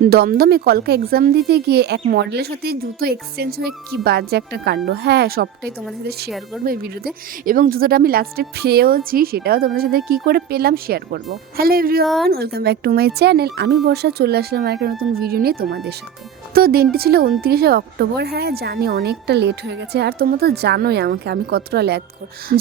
দমদমে কলকা এক্সাম দিতে গিয়ে এক মডেলের সাথে জুতো এক্সচেঞ্জ হয়ে কি বাজে একটা কাণ্ড। হ্যাঁ, সবটাই তোমাদের সাথে শেয়ার করবো এই ভিডিওতে, এবং জুতোটা আমি লাস্টে পেয়েওছি, সেটাও তোমাদের সাথে কি করে পেলাম শেয়ার করব। Hello everyone, welcome back to my channel. আমি বর্ষা চলে আসলাম একটা নতুন ভিডিও নিয়ে তোমাদের সাথে। তো দিনটি ছিল 29শে অক্টোবর। হ্যাঁ জানি অনেকটা লেট হয়ে গেছে, আর তোমরা তো জানোই আমাকে আমি কতটা লেট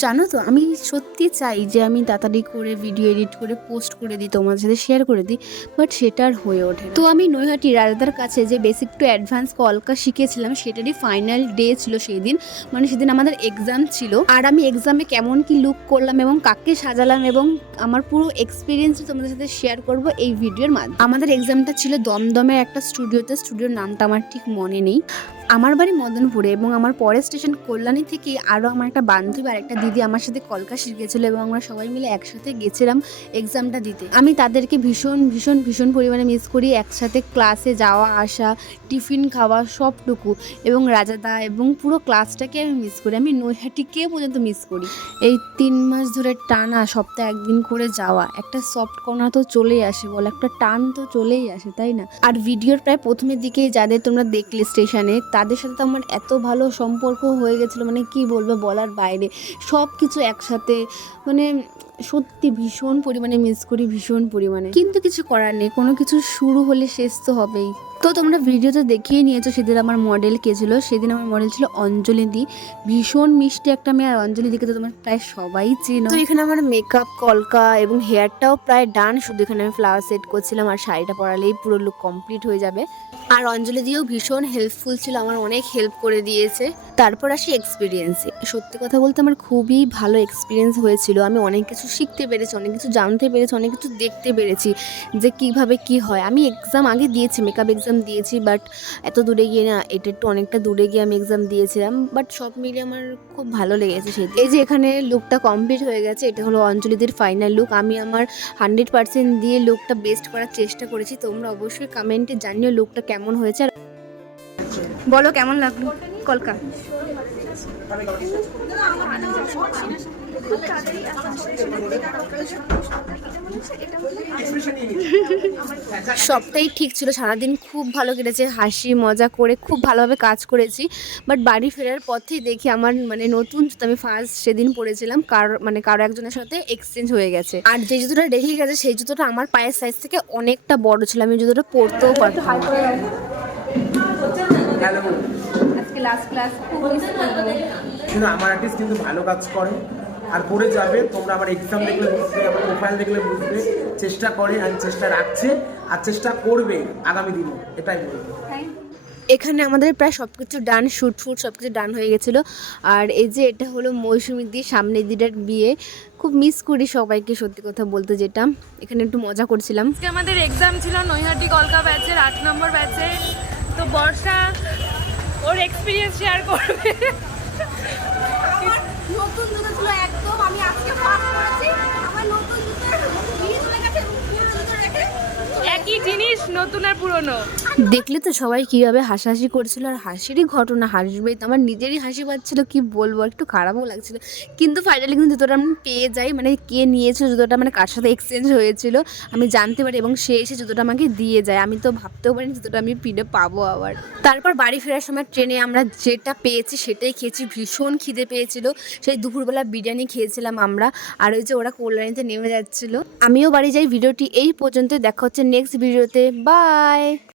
জানো তো। আমি সত্যি চাই যে আমি তাড়াতাড়ি করে ভিডিও এডিট করে পোস্ট করে দিই, তোমাদের সাথে শেয়ার করে দিই, বাট সেটা আর হয়ে ওঠে না। তো আমি নৈহাটি রাজাদার কাছে যে বেসিক টু অ্যাডভান্স কলকা শিখেছিলাম সেটারই ফাইনাল ডে ছিল সেই দিন। মানে সেদিন আমাদের এক্সাম ছিল, আর আমি এক্সামে কেমন কি লুক করলাম এবং কাকে সাজালাম এবং আমার পুরো এক্সপিরিয়েন্স তোমাদের সাথে শেয়ার করব এই ভিডিওর মাধ্যমে। আমাদের এক্সামটা ছিল দমদমের একটা স্টুডিওতে, স্টুডিওর নামটা আমার ঠিক মনে নেই। আমার বাড়ি মদনপুরে এবং আমার পরের স্টেশন কল্যাণী থেকে আরও আমার একটা বান্ধবী আর একটা দিদি আমার সাথে কলকা শিখেছিল এবং আমরা সবাই মিলে একসাথে গেছিলাম এক্সামটা দিতে। আমি তাদেরকে ভীষণ ভীষণ ভীষণ পরিমাণে মিস করি, একসাথে ক্লাসে যাওয়া আসা, টিফিন খাওয়া সবটুকু, এবং রাজাদা এবং পুরো ক্লাসটাকে আমি মিস করি। আমি নৈহাটিকে পর্যন্ত মিস করি। এই 3 মাস ধরে টানা সপ্তাহে একদিন করে যাওয়া, একটা সফট কর্নার তো চলেই আসে, বলে একটা টান তো চলেই আসে, তাই না? আর ভিডিওর প্রায় প্রথমের দিকেই যাদের তোমরা দেখলে স্টেশনে, তাদের সাথে তো আমার এত ভালো সম্পর্ক হয়ে গেছিলো, মানে কি বলবো বলার বাইরে। সব কিছু একসাথে, মানে সত্যি ভীষণ পরিমাণে মিস করি, ভীষণ পরিমাণে। কিন্তু কিছু করার নেই, কোনো কিছু শুরু হলে শেষ তো হবেই। তো তোমরা ভিডিওতে দেখিয়ে নিয়েছো সেদিন আমার মডেল কে ছিল। সেদিন আমার মডেল ছিল অঞ্জলি দি, ভীষণ মিষ্টি একটা মেয়ে। আর অঞ্জলি দিকে তো তোমরা প্রায় সবাই চেনো। তো এখানে আমার মেকআপ, কলকা এবং হেয়ারটাও প্রায় ডান, শুধু এখানে আমি ফ্লাওয়ার সেট করছিলাম, আর শাড়িটা পরালেই পুরো লুক কমপ্লিট হয়ে যাবে। আর অঞ্জলি দিয়েও ভীষণ হেল্পফুল ছিল, আমার অনেক হেল্প করে দিয়েছে। তারপর আসি এক্সপিরিয়েন্সে। সত্যি কথা বলতে আমার খুবই ভালো এক্সপিরিয়েন্স হয়েছিল। আমি অনেক কিছু শিখতে পেরেছি, অনেক কিছু জানতে পেরেছি, অনেক কিছু দেখতে পেরেছি যে কিভাবে কি হয়। আমি এক্সাম আগে দিয়েছি, মেকআপ এক্সাম দিয়েছি, বাট এত দূরে গিয়ে না, এটা একটু অনেকটা দূরে গিয়ে আমি এক্সাম দিয়েছিলাম, বাট সব মিলিয়ে আমার খুব ভালো লেগেছে সেই। এই যে এখানে লুকটা কমপ্লিট হয়ে গেছে, এটা হলো অঞ্জলিদের ফাইনাল লুক। আমি আমার 100% দিয়ে লুকটা বেস্ট করার চেষ্টা করেছি। তোমরা অবশ্যই কমেন্টে জানিও লুকটা কেমন হয়েছে। আর বলো কেমন লাগলো কলকা। সবটাই ঠিক ছিল, সারাদিন খুব ভালো কেটেছে, হাসি মজা করে খুব ভালোভাবে কাজ করেছি। বাট বাড়ি ফেরার পথেই দেখি আমার মানে নতুন জুতো আমি ফার্স্ট সেদিন পরেছিলাম কারো একজনের সাথে এক্সচেঞ্জ হয়ে গেছে। আর যে জুতোটা রেখে গেছে সেই জুতোটা আমার পায়ের সাইজ থেকে অনেকটা বড় ছিল, আমি জুতোটা পরতেও পারতাম। আজকে লাস্ট ক্লাস, খুব মিস করব। কিন্তু আমার আর্টিস্ট কিন্তু ভালো কাজ করে আর করে যাবে। তোমরা আমার এক্সাম দেখলে বুঝবে, আমার প্রোফাইল দেখলে বুঝবে। চেষ্টা করে আর চেষ্টা রাখছে আর চেষ্টা করবে আগামী দিনে, এটাই বলবো। এখানে আমাদের প্রায় সব কিছু ডান, শ্যুট সব কিছু ডান হয়ে গেছিলো। আর এই যে এটা হলো মৌসুমী দি, সামনে দিটার বিয়ে। খুব মিস করি সবাইকে, সত্যি কথা বলতে। যেটা এখানে একটু মজা করছিলাম। আজকে আমাদের এক্সাম ছিল নৈহাটি কলকা ব্যাচের 8 নম্বর ব্যাচে। তো বর্ষা ওর এক্সপিরিয়েন্স শেয়ার করবে। নতুন জুতো ছিল একদম, আমি আজকে ফার্স্ট করেছি। আমার নতুন জুতো ভিজে চলে গেছে, পুরনো জুতো রেখে একই জিনিস, নতুন আর পুরনো। দেখলে তো সবাই কিভাবে হাসাহাসি করছিল, আর হাসিরই ঘটনা, হাসবেই তো। আমার নিজেরই হাসি পাচ্ছিল, কি বলবো, একটু খারাপও লাগছিল। কিন্তু ফাইনালি কিন্তু জুতোটা আমি পেয়ে যাই, মানে কে নিয়েছে জুতোটা, মানে কার সাথে এক্সচেঞ্জ হয়েছিল আমি জানতে পারি, এবং সে এসে জুতোটা আমাকে দিয়ে যায়। আমি তো ভাবতেও পারিনি জুতোটা আমি ফিরে পাবো আবার। তারপর বাড়ি ফেরার সময় ট্রেনে আমরা যেটা পেয়েছি সেটাই খেয়েছি, ভীষণ খিদে পেয়েছিল। সেই দুপুরবেলা বিরিয়ানি খেয়েছিলাম আমরা, আর ওই যে ওরা কল্যাণীতে নেমে যাচ্ছিল। আমিও বাড়ি যাই। ভিডিওটি এই পর্যন্ত, দেখা হচ্ছে নেক্সট ভিডিওতে, বাই।